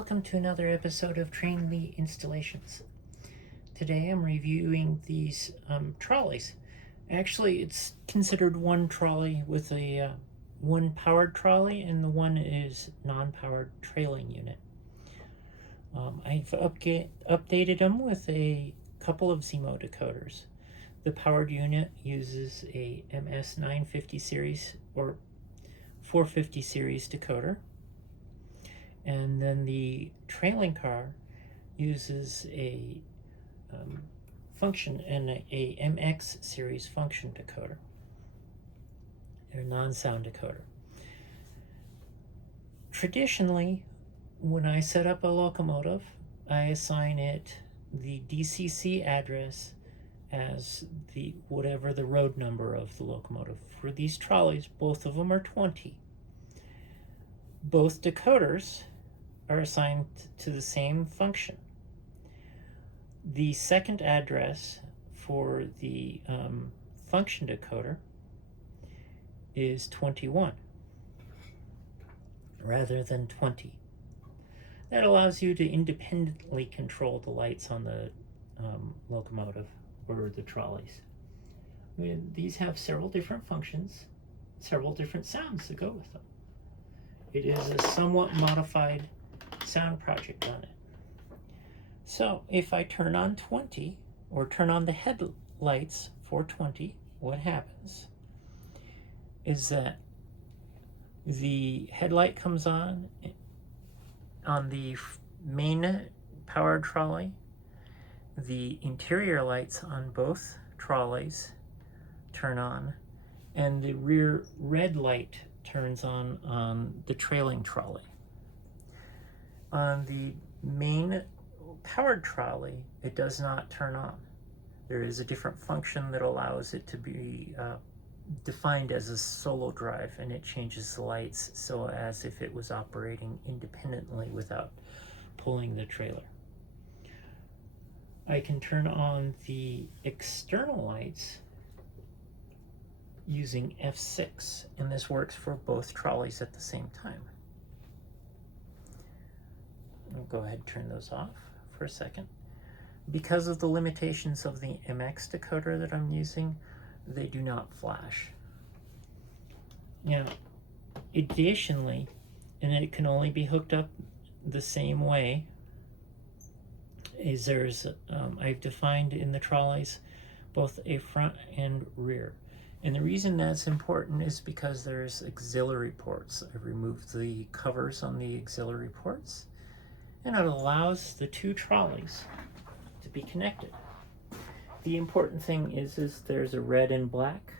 Welcome to another episode of Trainly Installations. Today I'm reviewing these trolleys. Actually, it's considered one trolley with a one powered trolley, and the one is non-powered trailing unit. I've updated them with a couple of Zimo decoders. The powered unit uses a MS950 series or 450 series decoder. And then the trailing car uses a function and a MX series function decoder, or non-sound decoder. Traditionally, when I set up a locomotive, I assign it the DCC address as the whatever the road number of the locomotive. For these trolleys, both of them are 20. Both decoders are assigned to the same function. The second address for the function decoder is 21 rather than 20. That allows you to independently control the lights on the locomotive or the trolleys. These have several different functions, several different sounds that go with them. It is a somewhat modified sound project on it. So if I turn on 20 or turn on the headlights for 20, what happens is that the headlight comes on the main powered trolley. The interior lights on both trolleys turn on, and the rear red light turns on the trailing trolley. On the main powered trolley, it does not turn on. There is a different function that allows it to be defined as a solo drive, and it changes the lights so as if it was operating independently without pulling the trailer. I can turn on the external lights using F6, and this works for both trolleys at the same time. I'll go ahead and turn those off for a second. Because of the limitations of the MX decoder that I'm using, they do not flash. Now, additionally, and it can only be hooked up the same way, is I've defined in the trolleys both a front and rear. And the reason that's important is because there's auxiliary ports. I've removed the covers on the auxiliary ports, and it allows the two trolleys to be connected. The important thing is there's a red and black.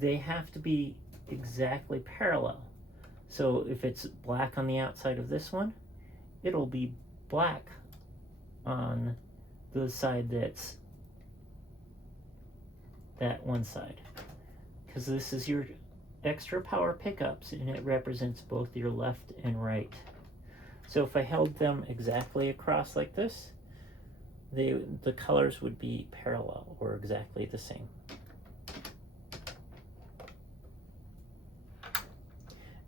They have to be exactly parallel. So if it's black on the outside of this one, it'll be black on the side that's that one side. Because this is your extra power pickups, and it represents both your left and right. So if I held them exactly across like this, the colors would be parallel or exactly the same.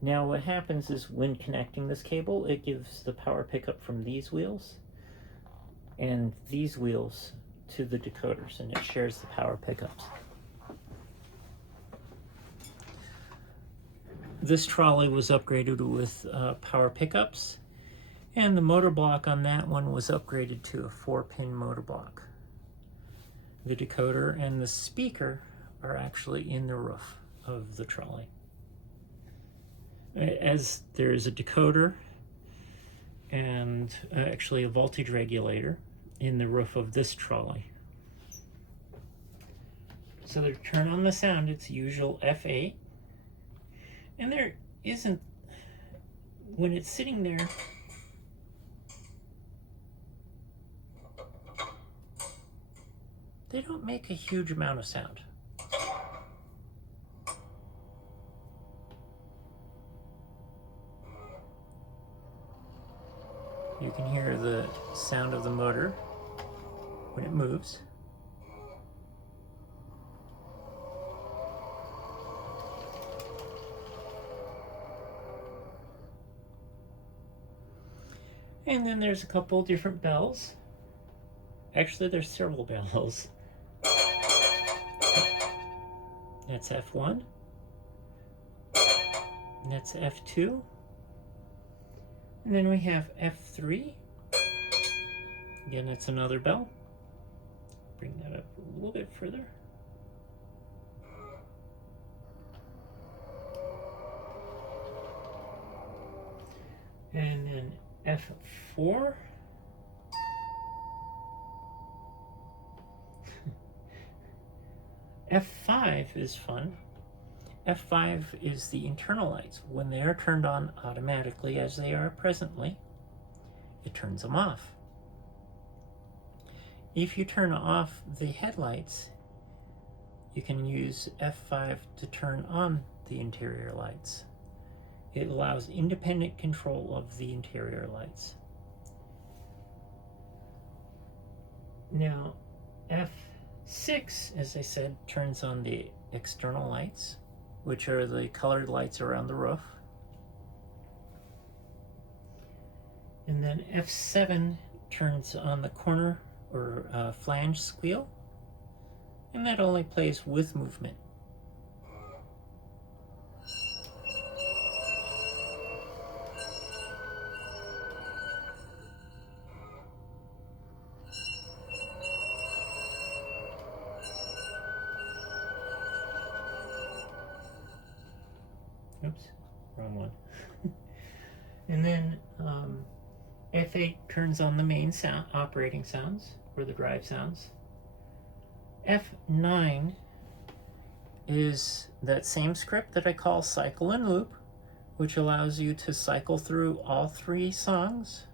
Now what happens is when connecting this cable, it gives the power pickup from these wheels and these wheels to the decoders, and it shares the power pickups. This trolley was upgraded with power pickups, and the motor block on that one was upgraded to a 4-pin motor block. The decoder and the speaker are actually in the roof of the trolley. As there is a decoder and actually a voltage regulator in the roof of this trolley. So to turn on the sound, it's usual F8. And there isn't, when it's sitting there, they don't make a huge amount of sound. You can hear the sound of the motor when it moves. And then there's a couple different bells. Actually, there's several bells. That's F1. And that's F2. And then we have F3. Again, it's another bell. Bring that up a little bit further. And then F4. F5 is fun. F5 is the internal lights. When they are turned on automatically, as they are presently, it turns them off. If you turn off the headlights, you can use F5 to turn on the interior lights. It allows independent control of the interior lights. Now, F6, as I said, turns on the external lights, which are the colored lights around the roof. And then F7 turns on the corner or flange squeal, and that only plays with movement. Oops, wrong one. And then F8 turns on the main sound, operating sounds, or the drive sounds. F9 is that same script that I call cycle and loop, which allows you to cycle through all 3 songs,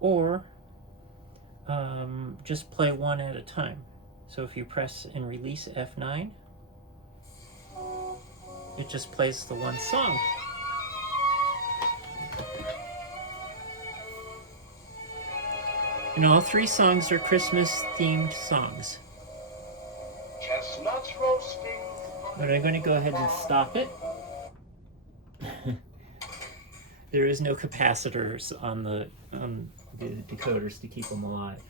or just play one at a time. So if you press and release F9, it just plays the one song. And all 3 songs are Christmas-themed songs. Chestnuts roasting. But I'm going to go ahead and stop it. There is no capacitors on the decoders to keep them alive.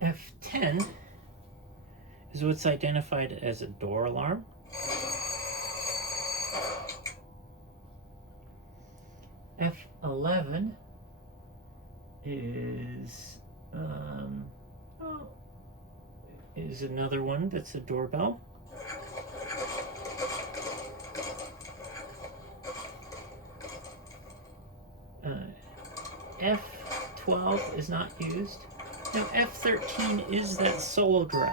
F10 is what's identified as a door alarm. F11 is another one that's a doorbell. F12 is not used. Now F13 is that solo drive.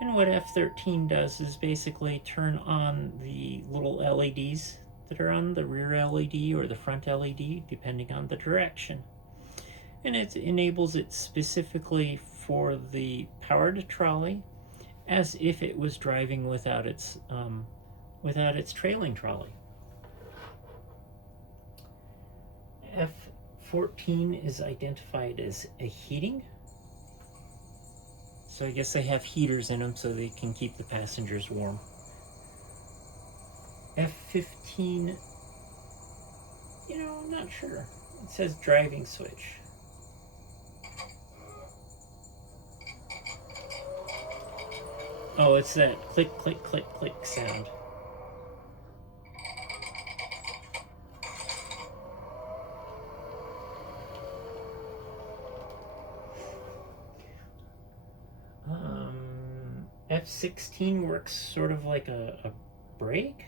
And what F13 does is basically turn on the little LEDs that are on the rear LED or the front LED, depending on the direction. And it enables it specifically for the powered trolley, as if it was driving without its trailing trolley. F14 is identified as a heating. So I guess they have heaters in them so they can keep the passengers warm. F15, I'm not sure. It says driving switch. Oh, it's that click, click, click, click sound. F16 works sort of like a brake.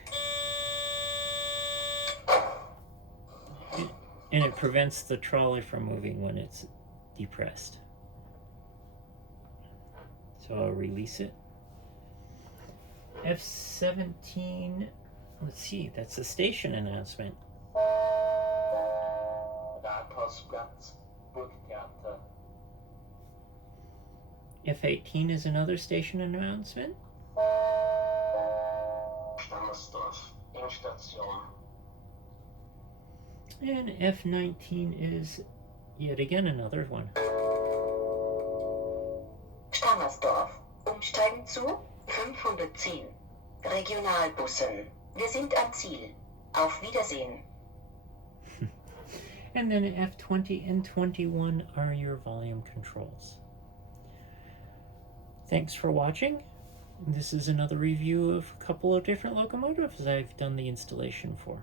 And it prevents the trolley from moving when it's depressed. So I'll release it. F17, let's see, that's the station announcement. F18 is another station announcement. And F19 is yet again another one. Stammersdorf. Umsteigen zu 510. Regionalbussen. Wir sind am Ziel. Auf Wiedersehen. And then F20 and 21 are your volume controls. Thanks for watching. This is another review of a couple of different locomotives I've done the installation for.